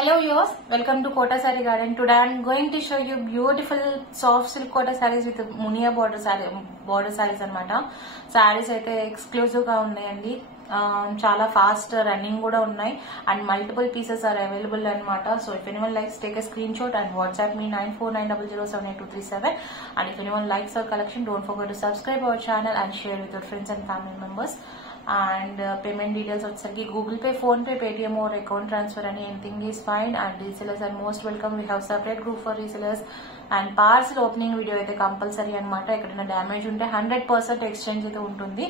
Hello viewers, welcome to Kota Saree Garden. Today I am going to show you beautiful soft silk Kota sarees with Munia border sarees anamata. Sarees aithe exclusive ga unnayandi. Chala fast running kuda unnai and multiple pieces are available anamata. So if anyone likes, take a screenshot and WhatsApp me 9490078237. And if anyone likes our collection, don't forget to subscribe our channel and share with your friends and family members. And payment details వచ్చేసరికి Google Pay, Phone Pay, Paytm or account transfer anything is fine. And resellers are most welcome. We have separate group for resellers. And parcel opening video అయితే compulsory అన్నమాట. ఎక్కడైనా damage ఉంటే 100% exchange అయితే ఉంటుంది.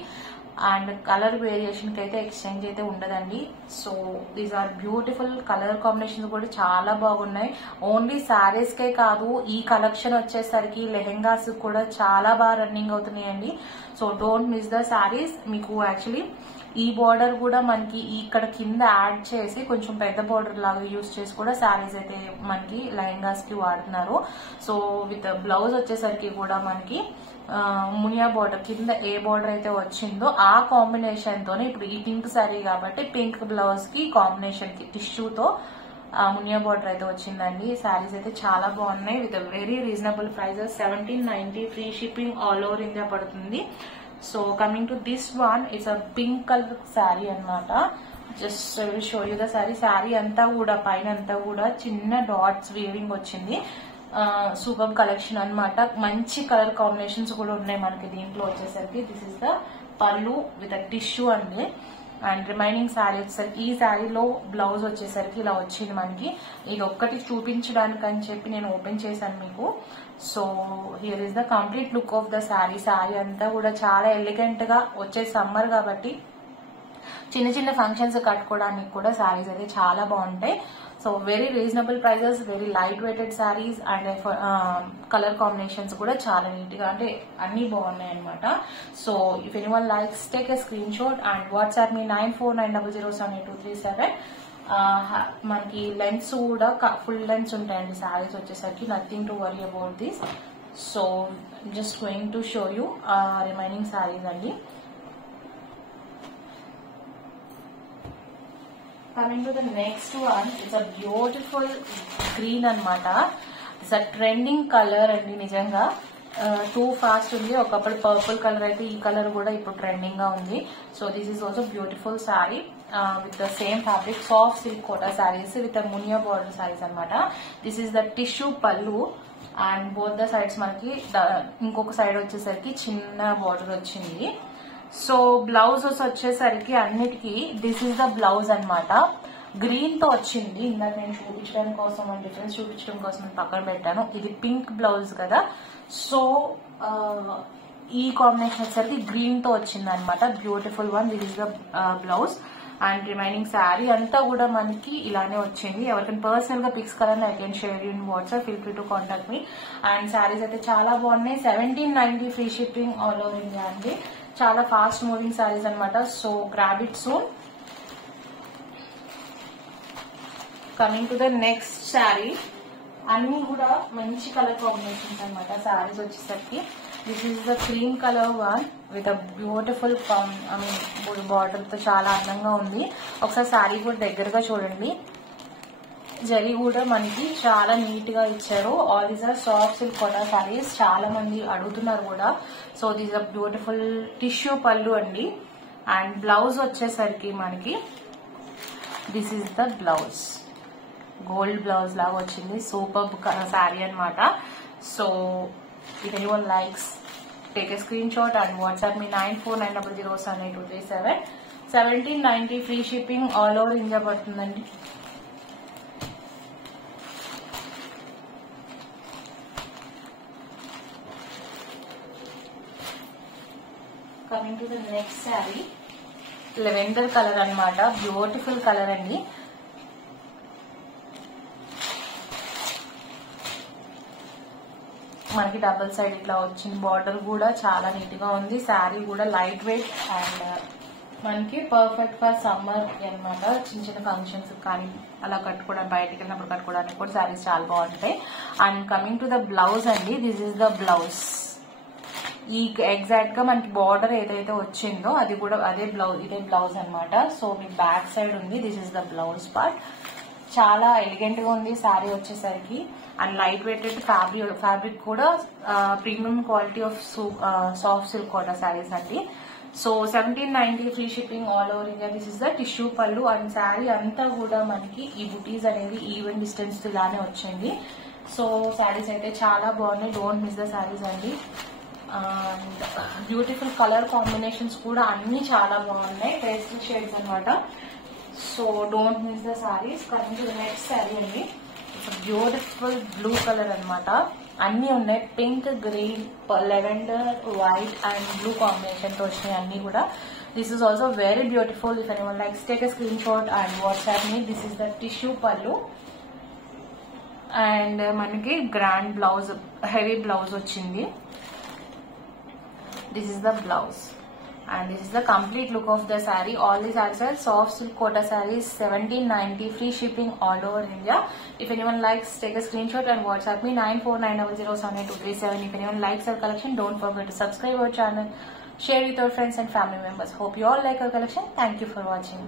And colour variation కి అయితే exchange అయితే ఉండదండి. So these are beautiful colour combinations కూడా చాలా బాగున్నాయి. ఓన్లీ సారీస్ కే కాదు, ఈ కలెక్షన్ వచ్చేసరికి లెహెంగాస్ కూడా చాలా బాగా రన్నింగ్ అవుతున్నాయండి. So don't miss the saris. మీకు యాక్చువల్లీ ఈ బార్డర్ కూడా మనకి ఇక్కడ కింద యాడ్ చేసి కొంచెం పెద్ద బార్డర్ లాగా యూజ్ చేసి కూడా సారీస్ అయితే మనకి లెహెంగాస్ కి వాడుతున్నారు. సో విత్ బ్లౌజ్ వచ్చేసరికి కూడా మనకి మునియా బార్డర్ కింద ఏ బార్డర్ అయితే వచ్చిందో ఆ కాంబినేషన్ తోనే ఇప్పుడు ఈ పింక్ సారీ కాబట్టి పింక్ బ్లౌజ్ కి కాంబినేషన్ కి టిష్యూతో మునియా బార్డర్ అయితే వచ్చిందండి. సారీస్ అయితే చాలా బాగున్నాయి with very reasonable prices. 1790 free shipping all over India పడుతుంది. So coming to this one, it's a pink colour sari అన్నమాట. Just show you the sari. Sari అంతా కూడా పైన అంతా కూడా చిన్న డాట్స్ వీవింగ్ వచ్చింది. సూపర్ కలెక్షన్ అన్నమాట. మంచి కలర్ కాంబినేషన్స్ కూడా ఉన్నాయి మనకి దీంట్లో వచ్చేసరికి. This is the pallu with tissue అండి. అండ్ రిమైనింగ్ శారీ వచ్చేసరికి ఈ శారీలో బ్లౌజ్ వచ్చేసరికి ఇలా వచ్చింది మనకి. ఇది ఒక్కటి చూపించడానికి అని చెప్పి నేను ఓపెన్ చేశాను మీకు. So here is the complete look of the sari. Sari అంతా కూడా చాలా ఎలిగెంట్ గా వచ్చే సమ్మర్ కాబట్టి చిన్న చిన్న ఫంక్షన్స్ కట్టుకోవడానికి కూడా శారీస్ అయితే చాలా బాగుంటాయి. So very reasonable prices, very light weighted saris and colour combinations కూడా చాలా నీట్ గా అంటే అన్ని బాగున్నాయి అనమాట. So if anyone likes, take a screenshot and WhatsApp me 9490078237. మనకి లెన్స్ కూడా ఫుల్ లెన్స్ ఉంటాయండి శారీస్ వచ్చేసరికి. Nothing to worry about this. So just going to show you remaining saris అండి. Coming to the next one, it's a beautiful green anamata. It's a trending color andi nijanga. Too fast undi. Okappudu purple color aithe ee color kuda ippudu trending ga undi. So this is also beautiful saree with the same fabric, soft silk Kota sarees with a munia border sarees anamata. This is the tissue pallu and both the sides manaki inkoka side vachesariki chinna border vachindi. So blouse వచ్చేసరికి అన్నిటికీ this is the blouse అన్నమాట. Green తో వచ్చింది. ఇందాక నేను చూపించడం కోసం difference చూపించడం కోసం పక్కన పెట్టాను. ఇది పింక్ బ్లౌజ్ కదా. సో ఈ కాంబినేషన్ వచ్చేసరికి గ్రీన్ తో వచ్చింది అనమాట. Beautiful one. This is the blouse and remaining sari అంతా కూడా మనకి ఇలానే వచ్చింది. ఎవరికైనా పర్సనల్ గా పిక్స్ కావాలని I can share in WhatsApp. Feel free to contact me. And saris అయితే చాలా బాగున్నాయి. 1790 free shipping all over India అండి. చాలా ఫాస్ట్ మూవింగ్ సారీస్ అనమాట. So grab it soon. Coming to the next sari. అన్ని కూడా మంచి కలర్ కాంబినేషన్స్ అనమాట శారీస్ వచ్చేసరికి. This is the cream colour one with a beautiful border తో చాలా అందంగా ఉంది. ఒకసారి శారీ కూడా దగ్గరగా చూడండి. జరీ కూడా మనకి చాలా నీట్ గా ఇచ్చారు. All these are soft silk Kota saris. చాలా మంది అడుగుతున్నారు కూడా. So these are beautiful tissue pallu అండి. అండ్ బ్లౌజ్ వచ్చేసరికి మనకి this is the blouse. Gold blouse లాగా వచ్చింది. సూపర్ శారీ అనమాట. So if anyone likes, take a screenshot and WhatsApp me 9490078237. 1790 free shipping all over India పడుతుందండి. Coming to the next sari. Lavender colour అన్నమాట. Beautiful colour అండి. మనకి double side ఇట్లా వచ్చింది. Border కూడా చాలా నీట్ గా ఉంది. శారీ కూడా లైట్ వెయిట్ అండ్ మనకి పర్ఫెక్ట్ ఫర్ సమ్మర్ అనమాట. చిన్న చిన్న ఫంక్షన్స్ కానీ అలా కట్టుకోవడానికి, బయటకు వెళ్ళినప్పుడు కట్టుకోవడానికి కూడా శారీస్ చాలా బాగుంటాయి. And coming to the blouse అండి. This is the blouse. ఈ ఎగ్జాక్ట్ గా మనకి బార్డర్ ఏదైతే వచ్చిందో అది కూడా అదే బ్లౌజ్, ఇదే బ్లౌజ్ అనమాట. సో మీ బ్యాక్ సైడ్ ఉంది. This is the blouse part. చాలా ఎలిగెంట్ గా ఉంది శారీ వచ్చేసరికి. అండ్ లైట్ వెయిటెడ్ ఫ్యాబ్రిక్ కూడా premium quality of soft silk Kota saris అండి. So 1790 free shipping all over India. This is the tissue pallu and sari అంతా కూడా మనకి ఈ బుటీస్ అనేది ఈవెన్ డిస్టెన్స్ ఇలానే వచ్చింది. సో శారీస్ అయితే చాలా బాగున్నాయి. డోంట్ మిస్ ద శారీస్ అండి. అండ్ బ్యూటిఫుల్ కలర్ కాంబినేషన్స్ కూడా అన్ని చాలా బాగున్నాయి. పేస్టల్ షేడ్స్ అనమాట. So don't miss the saris. Coming to the next sari అండి. బ్యూటిఫుల్ బ్లూ కలర్ అనమాట. అన్ని ఉన్నాయి. Pink, green, lavender, white and blue combination తో వచ్చినాయి అన్ని కూడా. This is also very beautiful. If anyone likes take a screenshot and WhatsApp me. This is the tissue pallu and మనకి grand blouse, heavy blouse వచ్చింది. This is the blouse and this is the complete look of the saree. All these sarees are soft silk kota sarees, 1790 free shipping all over India. If anyone likes, take a screenshot and WhatsApp me 9490078237. If anyone likes our collection, don't forget to subscribe our channel, share with your friends and family members. Hope you all like our collection. Thank you for watching.